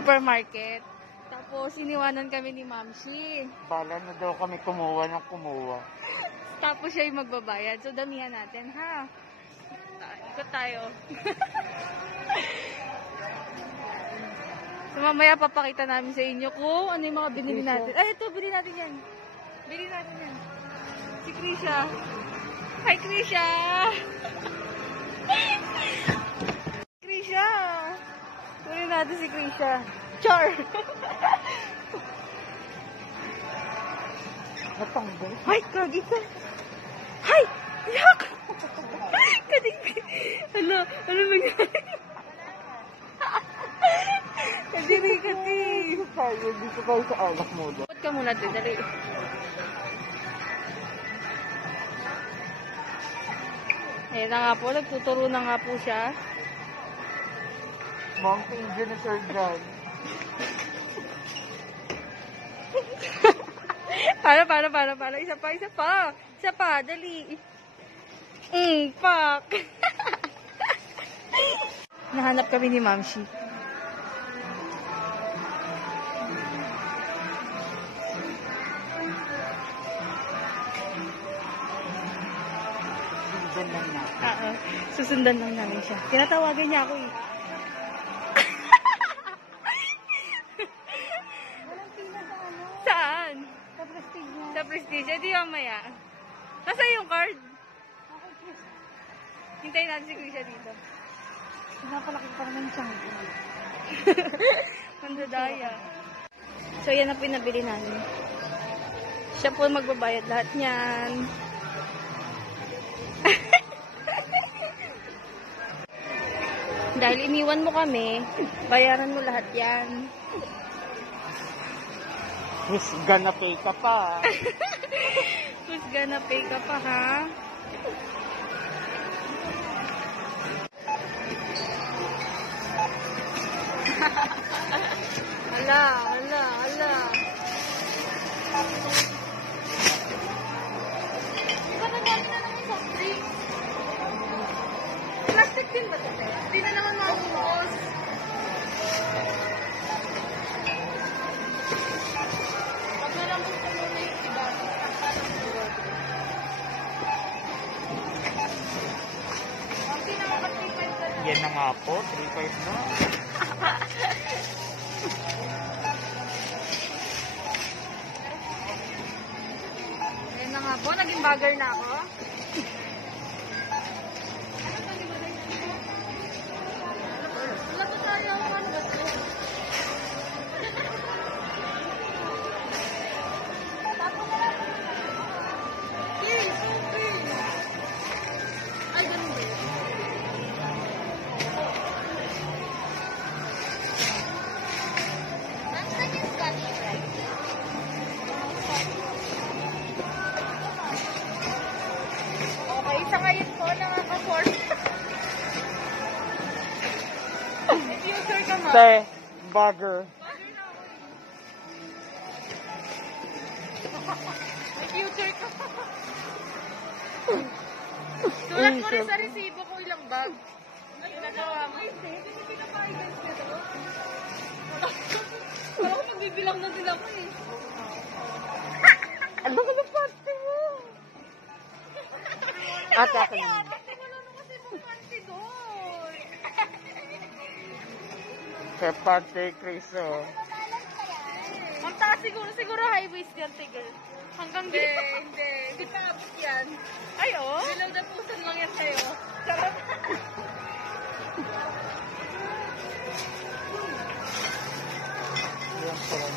supermarket. Tapos, iniwanan kami ni Mamshi. Bala na daw kami kumuha ng kumuha. Tapos siya yung magbabayad. So, damihan natin, ha? Ikot tayo. So, mamaya papakita namin sa inyo kung ano yung mga binili natin. Ay, ito, bili natin yan. Bili natin yan. Si Krisha. Hi, Krisha! Krisha! Bili natin si Krisha. Char! Natanggal. Ay, kagi ka! Hay! Yak! Kading! Ano nangyari? Kadiri ka, ti! Dito tayo sa alak mo. Ba't ka muna, ti? Dali. Ayan na nga po, nagtuturo na nga po siya. Mountain Dew na Sir John. Para. Isa pa. Dali. Pak. Nahanap kami ni Mamshi. Susundan lang namin siya. Tinatawagan niya ako eh. Walang pila sa ano? Saan? Sa Prestige niya. Sa Prestige. Di mamaya. Nasa yung card? Okay, please. Hintayin natin si Krisha dito. Pinapalaki pa naman siyang. Mandadaya. So, yan na po yung nabili namin. Siya po magbabayad lahat niyan. Dahil iniwan mo kami, bayaran mo lahat yan. Who's gonna pay ka pa? Who's gonna pay ka pa, ha? Ala. Iba na dami na naman soft drink. Plastic din ba ito? Hindi na naman maubos. Paglalambos ko muna yung iba. Hindi na makatipid ka na. Yan na nga po, 3.5 na. Ayun na nga po, naging bagger na ako. Wala pa tayo. Ano ba ito? Please, please. Ay, ganun ba yun? Nasaan yung Scotch Brite? Okay, isa ngayon po nakaka-force. User ka mo. Te, bagger. Future ka. Sulat mo rin sa resibo kung ilang bag. Ay, nagawa mo. Hindi pinapaigan ka to. Parang magbibilang na din ako eh. Ano ka na pati mo? Ate ako naman. Ate, wala na kasi mong panty doon. Kaya pati, Chris, oh. Ang taas siguro high waist yan, tigil. Hanggang Hindi, dito. hindi. Hindi paabot yan. Ay, oh. Bilang na pusan lang yan sa'yo. Sarap. Yan pala.